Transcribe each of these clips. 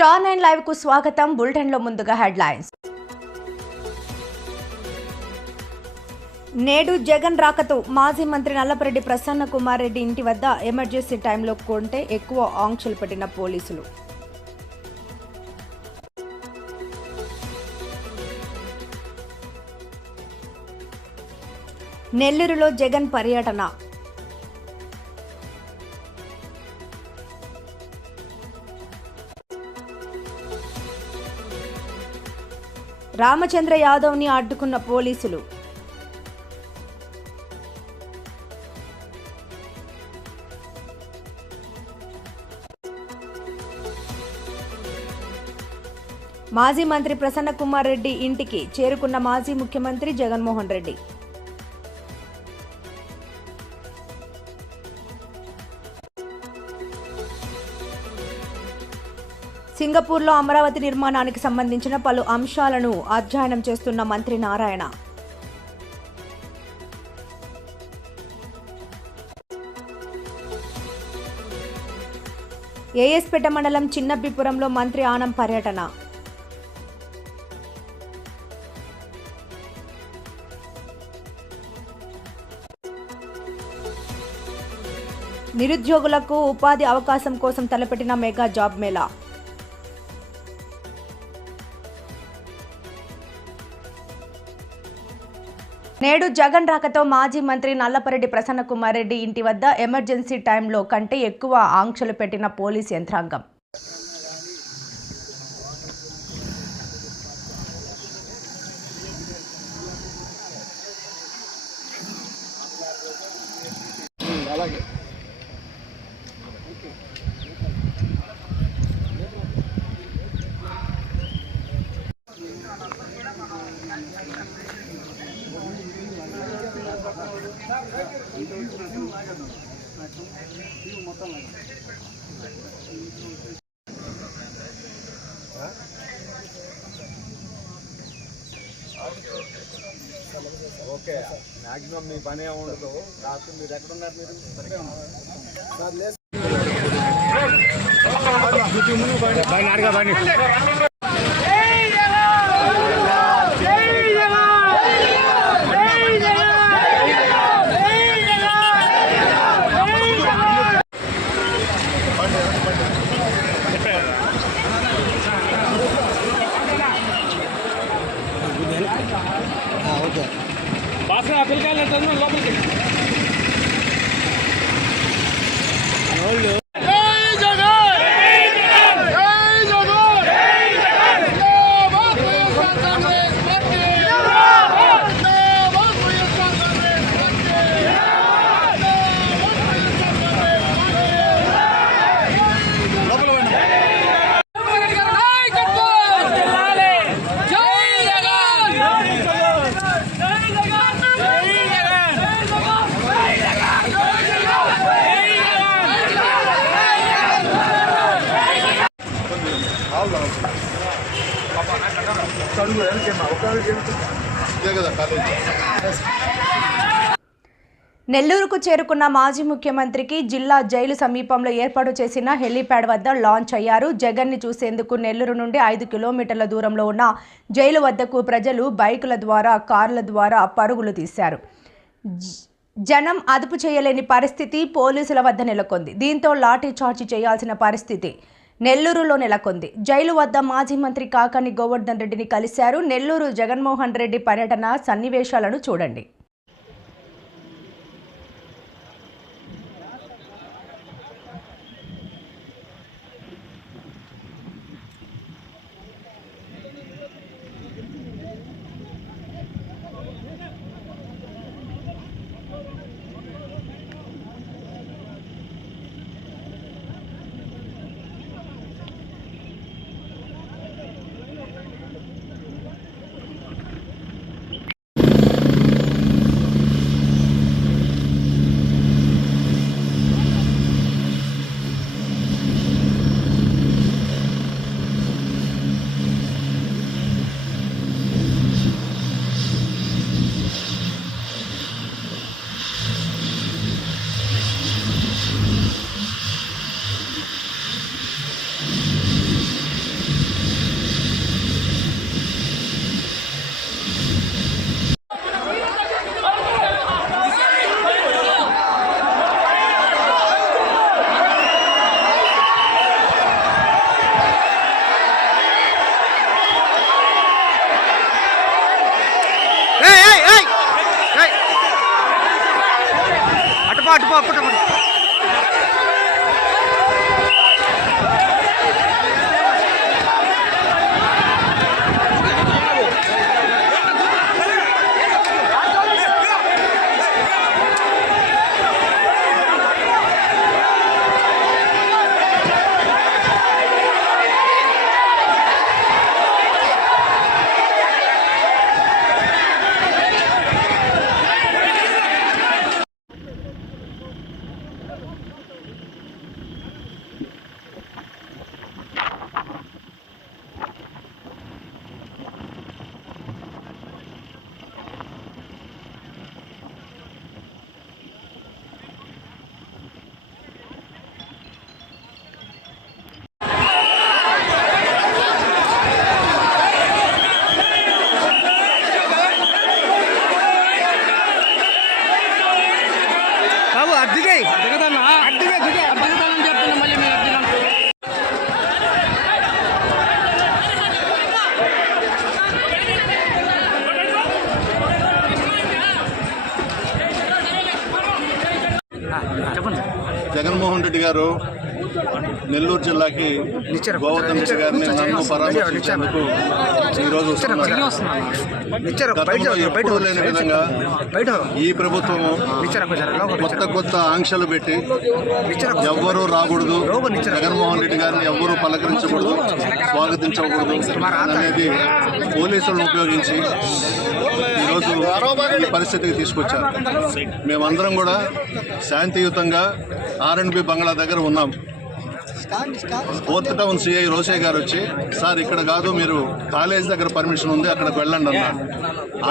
Star 9 live కు స్వాగతం. Bulletin లో ముందుగా హెడ్లైన్స్. నేడు జగన్ రాకతో మాజీ మంత్రి నల్లపరెడ్డి ప్రసన్న కుమార్ రెడ్డి ఇంటి వద్ద ఎమర్జెన్సీ టైంలో కొంటే ఎక్కువ ఆంక్షలు పెట్టిన పోలీసులు. నెల్లూరులో జగన్ పర్యటన. రామచంద్ర యాదవ్ని అడ్డుకున్న పోలీసులు. మాజీ మంత్రి ప్రసన్న కుమార్ రెడ్డి ఇంటికి చేరుకున్న మాజీ ముఖ్యమంత్రి జగన్మోహన్ రెడ్డి. సింగపూర్లో అమరావతి నిర్మాణానికి సంబంధించిన పలు అంశాలను అధ్యయనం చేస్తున్న మంత్రి నారాయణ. ఏఎస్పేట మండలం చిన్నబ్బిపురంలో మంత్రి ఆనం పర్యటన. నిరుద్యోగులకు ఉపాధి అవకాశం కోసం తలపెట్టిన మెగా జాబ్ మేళా. నేడు జగన్ రాకతో మాజీ మంత్రి నల్లపరెడ్డి ప్రసన్న కుమార్ రెడ్డి ఇంటి వద్ద ఎమర్జెన్సీ టైంలో కంటే ఎక్కువ ఆంక్షలు పెట్టిన పోలీస్ యంత్రాంగం. ఓకే మ్యాక్సిమం మీ పని ఉండదు. రాత్రి మీరు ఎక్కడున్నారు? మీరు లోపలికి నెల్లూరుకు చేరుకున్న మాజీ ముఖ్యమంత్రికి జిల్లా జైలు సమీపంలో ఏర్పాటు చేసిన హెలీప్యాడ్ వద్ద లాంచ్ అయ్యారు. జగన్ ని చూసేందుకు నెల్లూరు నుండి 5 కిలోమీటర్ల దూరంలో ఉన్న జైలు వద్దకు ప్రజలు బైకుల ద్వారా, కార్ల ద్వారా పరుగులు తీశారు. జనం అదుపు చేయలేని పరిస్థితి పోలీసుల వద్ద నెలకొంది. దీంతో లాఠీ చార్జీ చేయాల్సిన పరిస్థితి నెల్లూరులో నెలకొంది. జైలు వద్ద మాజీ మంత్రి కాకాని గోవర్ధన్ రెడ్డిని కలిశారు. నెల్లూరు జగన్మోహన్ రెడ్డి పర్యటన సన్నివేశాలను చూడండి. జగన్మోహన్ రెడ్డి గారు నెల్లూరు జిల్లాకి గోవర్ధన్ రెడ్డి గారిని నన్ను పరామర్శించేందుకు ఈరోజు వస్తున్నారు. గతంలో ఎప్పుడూ లేని విధంగా ఈ ప్రభుత్వం కొత్త ఆంక్షలు పెట్టి ఎవ్వరూ రాకూడదు, జగన్మోహన్ రెడ్డి గారిని ఎవ్వరూ పలకరించకూడదు, స్వాగతించకూడదు అనేది పోలీసులను ఉపయోగించి ఈరోజు ఈ పరిస్థితికి తీసుకొచ్చారు. మేమందరం కూడా శాంతియుతంగా ఆర్ఎండ్బి బంగ్లా దగ్గర ఉన్నాం. ఫోర్త్ టౌన్ సిఐ రోషయ్య గారు వచ్చి, సార్ ఇక్కడ కాదు, మీరు కాలేజ్ దగ్గర పర్మిషన్ ఉంది, అక్కడికి వెళ్ళండి అన్నారు.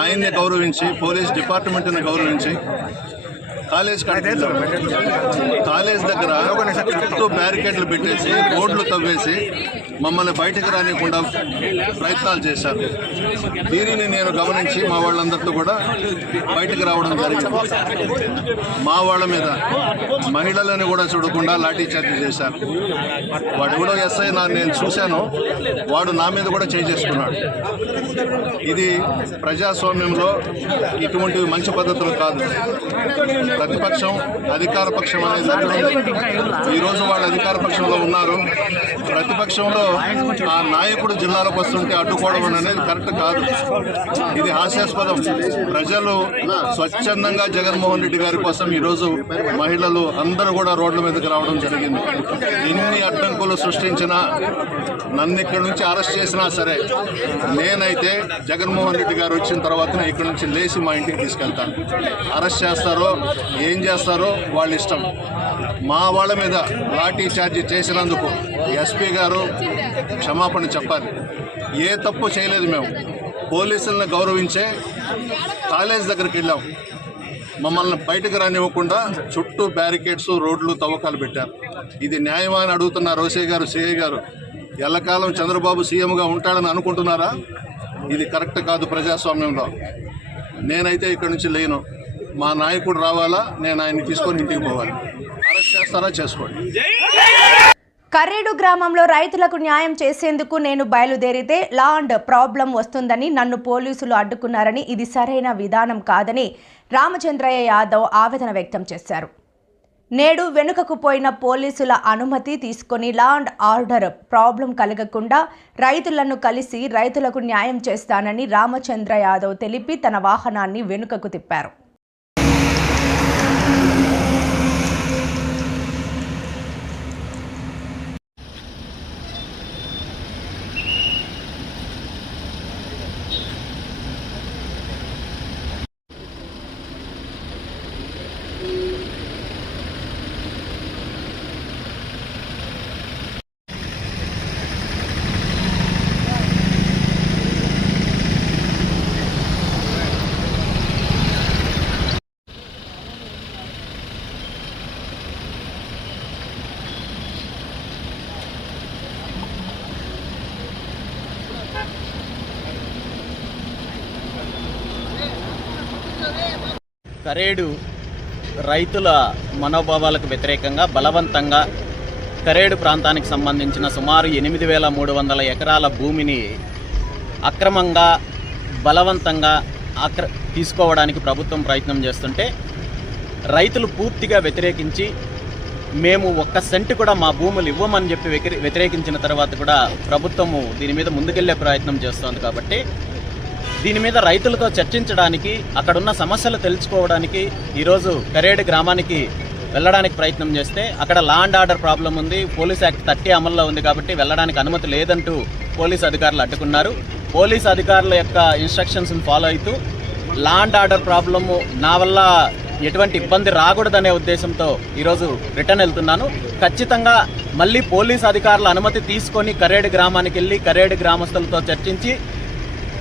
ఆయన్ని గౌరవించి, పోలీస్ డిపార్ట్మెంట్ని గౌరవించి కాలేజ్ దగ్గర చుట్టూ బ్యారికేడ్లు పెట్టేసి రోడ్లు తవ్వేసి మమ్మల్ని బయటకు రానియకుండా ప్రయత్నాలు చేశారు. దీనిని నేను గమనించి మా వాళ్ళందరితో కూడా బయటకు రావడం జరిగింది. మా వాళ్ళ మీద మహిళలని కూడా చూడకుండా లాఠీ చార్జీ చేశారు. వాడు కూడా ఎస్ఐ నేను చూశాను, వాడు నా మీద కూడా చేసుకున్నాడు. ఇది ప్రజాస్వామ్యంలో ఇటువంటివి మంచి పద్ధతులు కాదు. ప్రతిపక్షం అధికార పక్షం అనేది ఈరోజు వాళ్ళు అధికార పక్షంలో ఉన్నారు. ప్రతిపక్షంలో ఆ నాయకుడు జిల్లాలకు వస్తుంటే అడ్డుకోవడం అనేది కరెక్ట్ కాదు. ఇది హాస్యాస్పదం. ప్రజలు స్వచ్ఛందంగా జగన్మోహన్ రెడ్డి గారి కోసం ఈరోజు మహిళలు అందరూ కూడా రోడ్ల మీదకి రావడం జరిగింది. ఎన్ని అడ్డంకులు సృష్టించినా, నన్ను ఇక్కడి నుంచి అరెస్ట్ చేసినా సరే, నేనైతే జగన్మోహన్ రెడ్డి గారు వచ్చిన తర్వాతనే ఇక్కడి నుంచి లేచి మా ఇంటికి తీసుకెళ్తాను. అరెస్ట్ చేస్తారో ఏం చేస్తారో వాళ్ళ ఇష్టం. మా వాళ్ళ మీద లాఠీ చార్జీ చేసినందుకు ఎస్పీ గారు క్షమాపణ చెప్పాలి. ఏ తప్పు చేయలేదు. మేము పోలీసులను గౌరవించే కాలేజ్ దగ్గరికి వెళ్ళాం. మమ్మల్ని బయటకు రానివ్వకుండా చుట్టూ బ్యారికేడ్స్, రోడ్లు, తవ్వకాలు పెట్టారు. ఇది న్యాయమా అని అడుగుతున్న రోషయ్య గారు, సిఐ గారు. ఎల్లకాలం చంద్రబాబు సీఎంగా ఉంటాడని అనుకుంటున్నారా? ఇది కరెక్ట్ కాదు ప్రజాస్వామ్యంలో. నేనైతే ఇక్కడి నుంచి లేను. మా నాయకుడు రావాలా, నేను ఆయన్ని తీసుకొని ఇంటికి పోవాలి. అరెస్ట్ చేస్తారా చేసుకోండి. కర్రేడు గ్రామంలో రైతులకు న్యాయం చేసేందుకు నేను బయలుదేరితే ల్యాండ్ ప్రాబ్లం వస్తుందని నన్ను పోలీసులు అడ్డుకున్నారని, ఇది సరైన విధానం కాదని రామచంద్రయ్య యాదవ్ ఆవేదన వ్యక్తం చేశారు. నేడు వెనుకకు పోయిన పోలీసుల అనుమతి తీసుకొని ల్యాండ్ ఆర్డర్ ప్రాబ్లం కలగకుండా రైతులను కలిసి రైతులకు న్యాయం చేస్తానని రామచంద్ర యాదవ్ తెలిపి తన వాహనాన్ని వెనుకకు తిప్పారు. కరేడు రైతుల మనోభావాలకు వ్యతిరేకంగా బలవంతంగా కరేడు ప్రాంతానికి సంబంధించిన సుమారు 8,300 ఎకరాల భూమిని అక్రమంగా బలవంతంగా తీసుకోవడానికి ప్రభుత్వం ప్రయత్నం చేస్తుంటే రైతులు పూర్తిగా వ్యతిరేకించి మేము ఒక్క సెంటు కూడా మా భూములు ఇవ్వమని చెప్పి వ్యతిరేకించిన తర్వాత కూడా ప్రభుత్వము దీని మీద ముందుకెళ్లే ప్రయత్నం చేస్తోంది. కాబట్టి దీని మీద రైతులతో చర్చించడానికి, అక్కడున్న సమస్యలు తెలుసుకోవడానికి ఈరోజు కరేడు గ్రామానికి వెళ్ళడానికి ప్రయత్నం చేస్తే అక్కడ లా అండ్ ఆర్డర్ ప్రాబ్లం ఉంది, పోలీస్ యాక్ట్ 30 అమల్లో ఉంది కాబట్టి వెళ్ళడానికి అనుమతి లేదంటూ పోలీసు అధికారులు అడ్డుకున్నారు. పోలీసు అధికారుల యొక్క ఇన్స్ట్రక్షన్స్ని ఫాలో అవుతూ లా అండ్ ఆర్డర్ ప్రాబ్లము నా వల్ల ఎటువంటి ఇబ్బంది రాకూడదనే ఉద్దేశంతో ఈరోజు రిటర్న్ వెళ్తున్నాను. ఖచ్చితంగా మళ్ళీ పోలీసు అధికారుల అనుమతి తీసుకొని కరేడు గ్రామానికి వెళ్ళి కరేడు గ్రామస్తులతో చర్చించి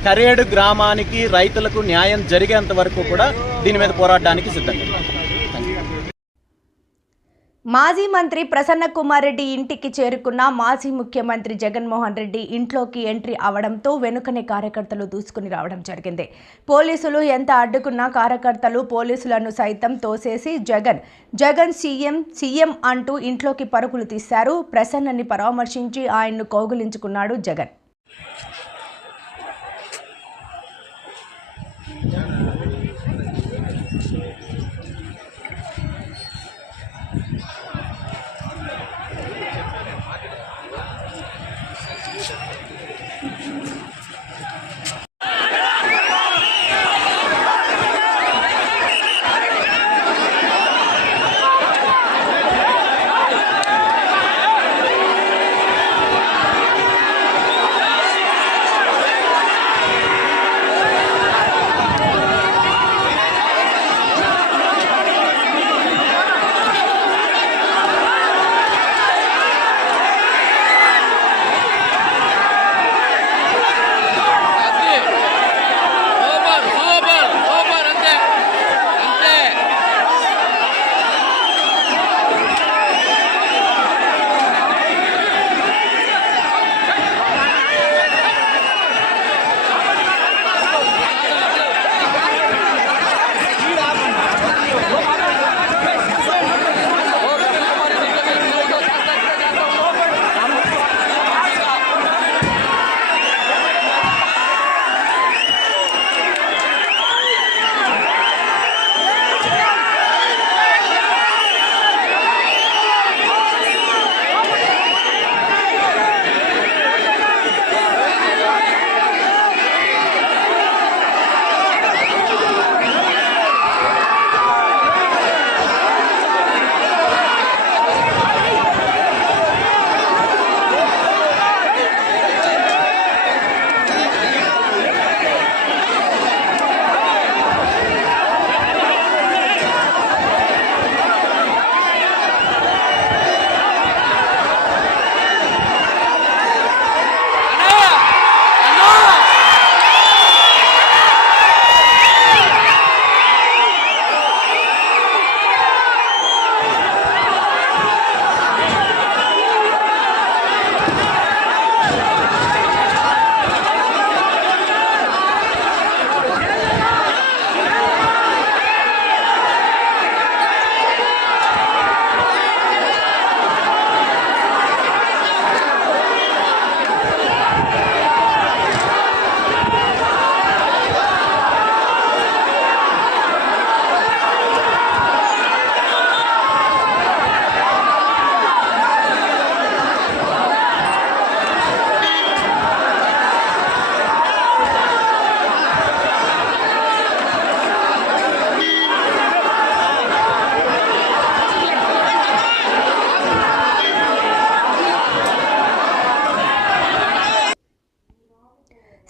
కరేడు గ్రామానికి రైతులకు న్యాయం జరిగేంత వరకు కూడా దీని మీద పోరాడడానికి సిద్ధంగా. మాజీ మంత్రి ప్రసన్న కుమార్ రెడ్డి ఇంటికి చేరుకున్న మాజీ ముఖ్యమంత్రి జగన్మోహన్ రెడ్డి ఇంట్లోకి ఎంట్రీ అవడంతో వెనుకనే కార్యకర్తలు దూసుకుని రావడం జరిగింది. పోలీసులు ఎంత అడ్డుకున్నా కార్యకర్తలు పోలీసులను సైతం తోసేసి జగన్ సీఎం అంటూ ఇంట్లోకి పరుగులు తీశారు. ప్రసన్నని పరామర్శించి ఆయన్ను కౌగిలించుకున్నాడు జగన్.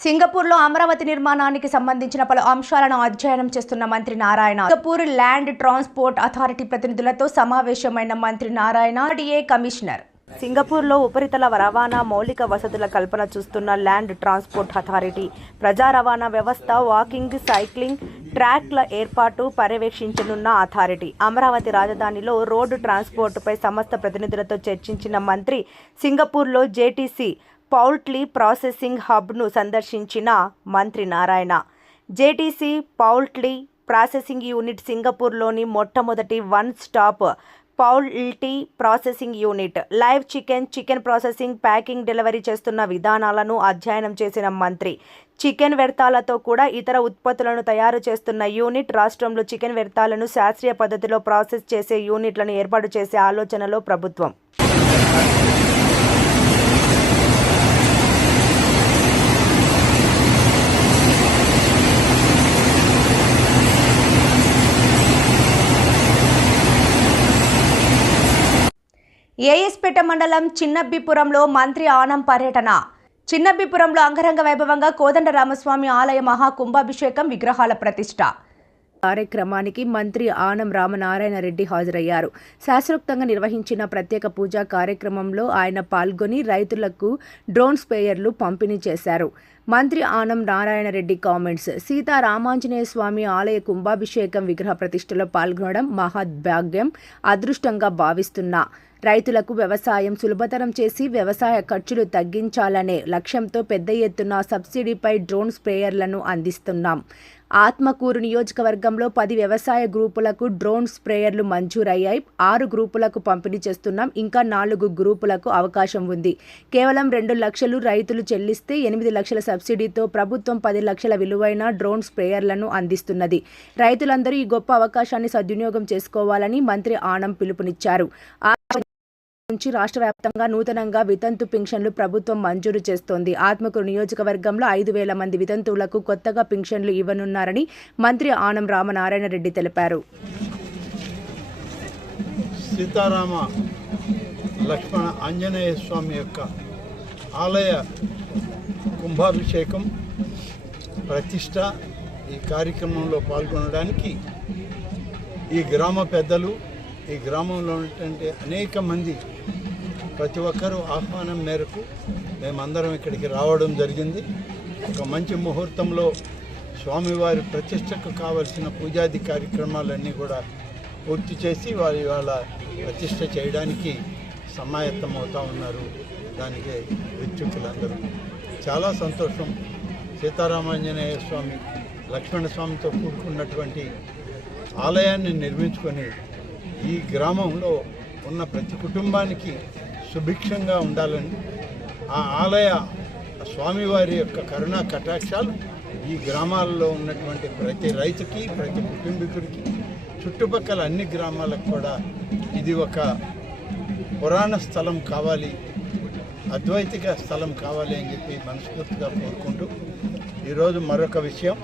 సింగపూర్లో అమరావతి నిర్మాణానికి సంబంధించిన పలు అంశాలను అధ్యయనం చేస్తున్న మంత్రి Narayana Singapore land transport authority ప్రతినిధులతో సమావేశమైన మంత్రి నారాయణ డిఏ కమిషనర్ సింగపూర్లో ఉపరితల రవాణా మౌలిక వసతుల కల్పన చూస్తున్న ల్యాండ్ ట్రాన్స్పోర్ట్ అథారిటీ ప్రజా రవాణా వ్యవస్థ వాకింగ్ సైక్లింగ్ ట్రాక్ల ఏర్పాటు పర్యవేక్షించనున్న అథారిటీ అమరావతి రాజధానిలో రోడ్డు ట్రాన్స్పోర్టుపై సంస్థ ప్రతినిధులతో చర్చించిన మంత్రి సింగపూర్లో జేటీసీ పౌల్ట్రీ ప్రాసెసింగ్ హబ్ను సందర్శించిన మంత్రి Narayana JTC poultry processing unit సింగపూర్లోని మొట్టమొదటి one stop poultry processing unit, live chicken processing, packing, delivery చేస్తున్న విధానాలను అధ్యయనం చేసిన మంత్రి చికెన్ వ్యర్థాలతో కూడా ఇతర ఉత్పత్తులను తయారు చేస్తున్న యూనిట్, రాష్ట్రంలో చికెన్ వ్యర్థాలను శాస్త్రీయ పద్ధతిలో ప్రాసెస్ చేసే యూనిట్లను ఏర్పాటు చేసే ఆలోచనలో ప్రభుత్వం. ఏఎస్పేట మండలం చిన్నబ్బిపురంలో మంత్రి ఆనం పర్యటన. చిన్నబ్బిపురంలో అంగరంగ వైభవంగా కోదండ రామస్వామి ఆలయ మహాకుంభాభిషేకం, విగ్రహాల ప్రతిష్ఠ కార్యక్రమానికి మంత్రి ఆనం రామనారాయణ రెడ్డి హాజరయ్యారు. శాస్త్రోక్తంగా నిర్వహించిన ప్రత్యేక పూజా కార్యక్రమంలో ఆయన పాల్గొని రైతులకు డ్రోన్ స్ప్రేయర్లు పంపిణీ చేశారు. మంత్రి ఆనం నారాయణ రెడ్డి కామెంట్స్. సీతారామాంజనేయ స్వామి ఆలయ కుంభాభిషేకం విగ్రహ ప్రతిష్టలో పాల్గొనడం మహద్భాగ్యం, అదృష్టంగా భావిస్తున్నా. రైతులకు వ్యవసాయం సులభతరం చేసి వ్యవసాయ ఖర్చులు తగ్గించాలనే లక్ష్యంతో పెద్ద ఎత్తున సబ్సిడీపై డ్రోన్ స్ప్రేయర్లను అందిస్తున్నాం. ఆత్మకూరు నియోజకవర్గంలో 10 వ్యవసాయ గ్రూపులకు డ్రోన్ స్ప్రేయర్లు మంజూరయ్యాయి. 6 గ్రూపులకు పంపిణీ చేస్తున్నాం. ఇంకా 4 గ్రూపులకు అవకాశం ఉంది. కేవలం 2 లక్షలు రైతులు చెల్లిస్తే 8 లక్షల సబ్సిడీతో ప్రభుత్వం 10 లక్షల విలువైన డ్రోన్ స్ప్రేయర్లను అందిస్తున్నది. రైతులందరూ ఈ గొప్ప అవకాశాన్ని సద్వినియోగం చేసుకోవాలని మంత్రి ఆనం పిలుపునిచ్చారు. నుంచి రాష్ట్ర వ్యాప్తంగా నూతనంగా వితంతు పింఛన్లు ప్రభుత్వం మంజూరు చేస్తోంది. ఆత్మకూరు నియోజకవర్గంలో 5,000 మంది వితంతువులకు కొత్తగా పింఛన్లు ఇవ్వనున్నారని మంత్రి ఆనం రామనారాయణ రెడ్డి తెలిపారు. సీతారామ లక్ష్మణ ఆంజనేయ స్వామి యొక్క ఆలయ కుంభాభిషేకం ప్రతిష్ట ఈ కార్యక్రమంలో పాల్గొనడానికి ఈ గ్రామ పెద్దలు, ఈ గ్రామంలో ఉన్నటువంటి అనేక మంది ప్రతి ఒక్కరూ ఆహ్వానం మేరకు మేమందరం ఇక్కడికి రావడం జరిగింది. ఒక మంచి ముహూర్తంలో స్వామివారి ప్రతిష్టకు కావలసిన పూజాది కార్యక్రమాలన్నీ కూడా పూర్తి చేసి వారి వాళ్ళ ప్రతిష్ట చేయడానికి సమాయత్తమవుతూ ఉన్నారు. దానికి భిక్షుకులందరూ చాలా సంతోషం. సీతారామాంజనేయ స్వామి, లక్ష్మణ స్వామితో కూడుకున్నటువంటి ఆలయాన్ని నిర్మించుకొని ఈ గ్రామంలో ఉన్న ప్రతి కుటుంబానికి సుభిక్షంగా ఉండాలని, ఆ ఆలయ స్వామివారి యొక్క కరుణా కటాక్షాలు ఈ గ్రామాల్లో ఉన్నటువంటి ప్రతి రైతుకి, ప్రతి కుటుంబీకుడికి, చుట్టుపక్కల అన్ని గ్రామాలకు కూడా ఇది ఒక పురాణ స్థలం కావాలి, అద్వైతిక స్థలం కావాలి అని చెప్పి మనస్ఫూర్తిగా కోరుకుంటూ, ఈరోజు మరొక విషయం,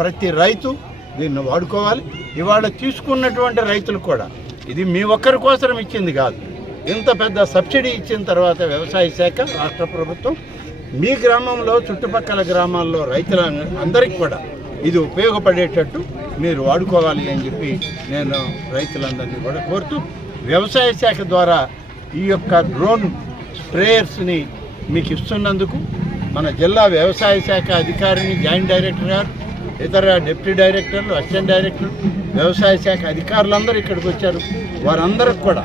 ప్రతి రైతు దీన్ని వాడుకోవాలి. ఇవాళ తీసుకున్నటువంటి రైతులు కూడా ఇది మీ ఒక్కరి కోసం ఇచ్చింది కాదు. ఇంత పెద్ద సబ్సిడీ ఇచ్చిన తర్వాత వ్యవసాయ శాఖ, రాష్ట్ర ప్రభుత్వం మీ గ్రామంలో, చుట్టుపక్కల గ్రామాల్లో రైతుల అందరికీ కూడా ఇది ఉపయోగపడేటట్టు మీరు వాడుకోవాలి అని చెప్పి నేను రైతులందరినీ కూడా కోరుతూ, వ్యవసాయ శాఖ ద్వారా ఈ యొక్క డ్రోన్ స్ప్రేయర్స్ని మీకు ఇస్తున్నందుకు మన జిల్లా వ్యవసాయ శాఖ అధికారిని, జాయింట్ డైరెక్టర్ గారు, ఇతర డిప్యూటీ డైరెక్టర్లు, అసిస్టెంట్ డైరెక్టర్లు, వ్యవసాయ శాఖ అధికారులందరూ ఇక్కడికి వచ్చారు. వారందరికి కూడా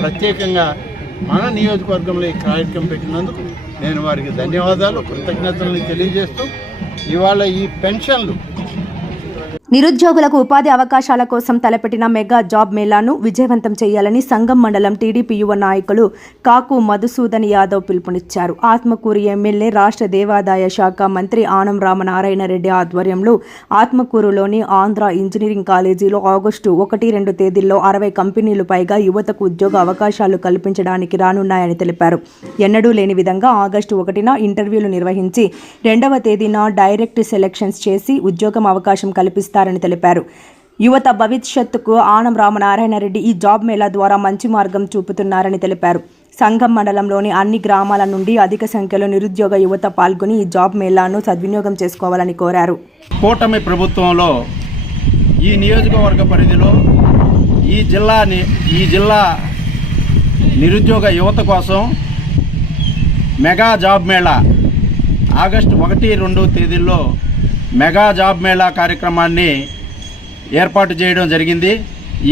ప్రత్యేకంగా మన నియోజకవర్గంలో ఈ కార్యక్రమం పెట్టినందుకు నేను వారికి ధన్యవాదాలు, కృతజ్ఞతలను తెలియజేస్తూ, ఇవాళ ఈ పెన్షన్లు నిరుద్యోగులకు ఉపాధి అవకాశాల కోసం తలపెట్టిన మెగా జాబ్ మేళాను విజయవంతం చేయాలని సంగం మండలం టీడీపీ యువ నాయకులు కాకు మధుసూదన్ యాదవ్ పిలుపునిచ్చారు. ఆత్మకూరు ఎమ్మెల్యే, రాష్ట్ర దేవాదాయ శాఖ మంత్రి ఆనం రామనారాయణ రెడ్డి ఆధ్వర్యంలో ఆత్మకూరులోని ఆంధ్ర ఇంజనీరింగ్ కాలేజీలో ఆగస్టు 1-2 తేదీల్లో 60 కంపెనీలు పైగా యువతకు ఉద్యోగ అవకాశాలు కల్పించడానికి రానున్నాయని తెలిపారు. ఎన్నడూ లేని విధంగా ఆగస్టు 1న ఇంటర్వ్యూలు నిర్వహించి 2వ తేదీన డైరెక్ట్ సెలెక్షన్స్ చేసి ఉద్యోగం అవకాశం కల్పిస్తారు తెలిపారు. యువత భవిష్యత్తుకు ఆనం రామనారాయణ రెడ్డి ఈ జాబ్ మేళా ద్వారా మంచి మార్గం చూపుతున్నారని తెలిపారు. సంగం మండలంలోని అన్ని గ్రామాల నుండి అధిక సంఖ్యలో నిరుద్యోగ యువత పాల్గొని ఈ జాబ్ మేళాను సద్వినియోగం చేసుకోవాలని కోరారు. కూటమి ప్రభుత్వంలో ఈ నియోజకవర్గ పరిధిలో ఈ జిల్లా నిరుద్యోగ యువత కోసం మెగా జాబ్ మేళా ఆగస్టు 1-2 తేదీల్లో మెగా జాబ్ మేళా కార్యక్రమాన్ని ఏర్పాటు చేయడం జరిగింది.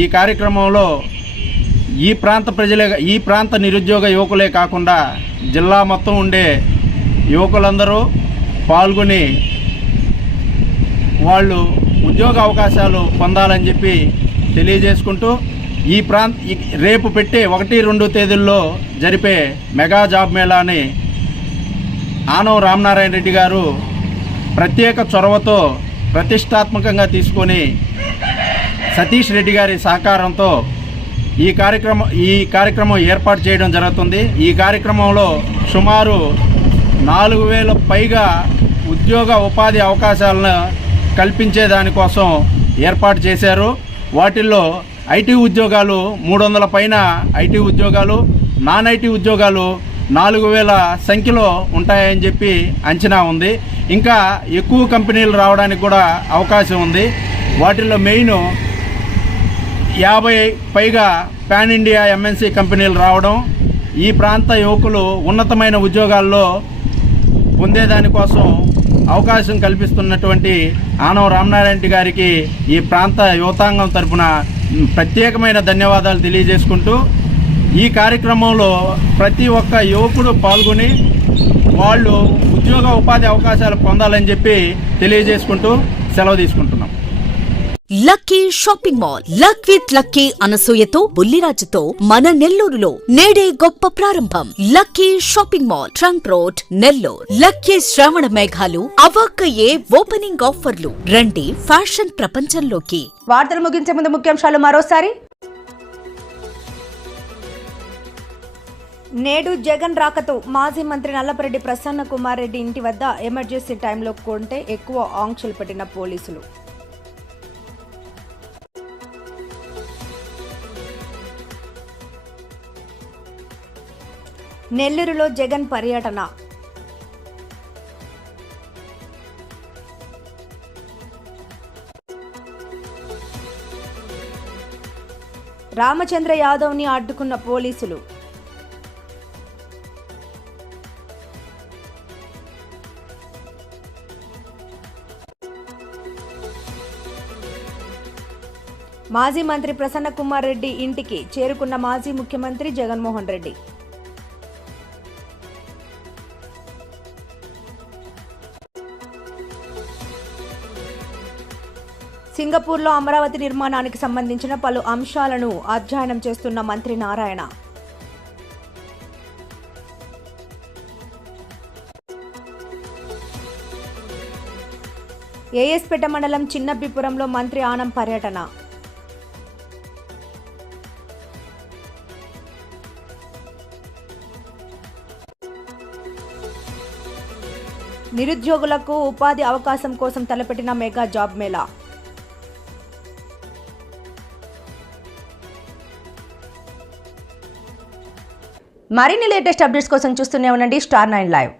ఈ కార్యక్రమంలో ఈ ప్రాంత నిరుద్యోగ యువకులే కాకుండా జిల్లా మొత్తం ఉండే యువకులందరూ పాల్గొని వాళ్ళు ఉద్యోగ అవకాశాలు పొందాలని చెప్పి తెలియజేసుకుంటూ, రేపు పెట్టే 1-2 తేదీల్లో జరిపే మెగా జాబ్ మేళాని ఆనం రామనారాయణ రెడ్డి గారు ప్రత్యేక చొరవతో ప్రతిష్టాత్మకంగా తీసుకొని సతీష్ రెడ్డి గారి సహకారంతో ఈ కార్యక్రమం ఏర్పాటు చేయడం జరుగుతుంది. ఈ కార్యక్రమంలో సుమారు 4,000 పైగా ఉపాధి అవకాశాలను కల్పించే దానికోసం ఏర్పాటు చేశారు. వాటిల్లో ఐటీ ఉద్యోగాలు 300 పైన ఐటీ ఉద్యోగాలు, నాన్ ఐటీ ఉద్యోగాలు 4,000 సంఖ్యలో ఉంటాయని చెప్పి అంచనా ఉంది. ఇంకా ఎక్కువ కంపెనీలు రావడానికి కూడా అవకాశం ఉంది. వాటిల్లో మెయిన్ 50 పైగా పాన్ ఇండియా ఎంఎన్సీ కంపెనీలు రావడం, ఈ ప్రాంత యువకులు ఉన్నతమైన ఉద్యోగాల్లో పొందేదానికోసం అవకాశం కల్పిస్తున్నటువంటి ఆనం రామనారాయణ రెడ్డి గారికి ఈ ప్రాంత యువతాంగం తరఫున ప్రత్యేకమైన ధన్యవాదాలు తెలియజేసుకుంటూ, ఈ కార్యక్రమంలో ప్రతి ఒక్క యువకుడు పాల్గొని వాళ్ళు ఉపాధి అవకాశాలు పొందాలని చెప్పి తెలియజేసుకుంటూ సెలవు తీసుకుంటున్నాం. Lucky shopping mall luck with lucky అనసూయతో బుల్లిరాజుతో మన నెల్లూరులో నేడే గొప్ప ప్రారంభం. Lucky shopping mall trunk road Nellore. Lucky శ్రావణ మేఘాలు అవాక్కయ్యే ఓపెనింగ్ ఆఫర్లు. రండి ఫ్యాషన్ ప్రపంచంలోకి. వార్తలు ముగించే ముందు ముఖ్యాంశాలు మరోసారి. నేడు జగన్ రాకతో మాజీ మంత్రి నల్లపరెడ్డి ప్రసన్న కుమార్ రెడ్డి ఇంటి వద్ద ఎమర్జెన్సీ టైంలో కొంటే ఎక్కువ ఆంక్షలు పెట్టిన పోలీసులు. నెల్లూరులో జగన్ పర్యటన. రామచంద్ర యాదవ్ని అడ్డుకున్న పోలీసులు. మాజీ మంత్రి ప్రసన్న కుమార్ రెడ్డి ఇంటికి చేరుకున్న మాజీ ముఖ్యమంత్రి జగన్మోహన్ రెడ్డి. సింగపూర్లో అమరావతి నిర్మాణానికి సంబంధించిన పలు అంశాలను అధ్యయనం చేస్తున్న మంత్రి నారాయణ. ఏఎస్పేట మండలం చిన్నబ్బిపురంలో మంత్రి ఆనం పర్యటన. నిరుద్యోగులకు ఉపాధి అవకాశం కోసం తలపెట్టిన మెగా జాబ్ మేళా. మరిన్ని లేటెస్ట్ అప్డేట్స్ కోసం చూస్తూనే ఉండండి స్టార్ 9 లైవ్.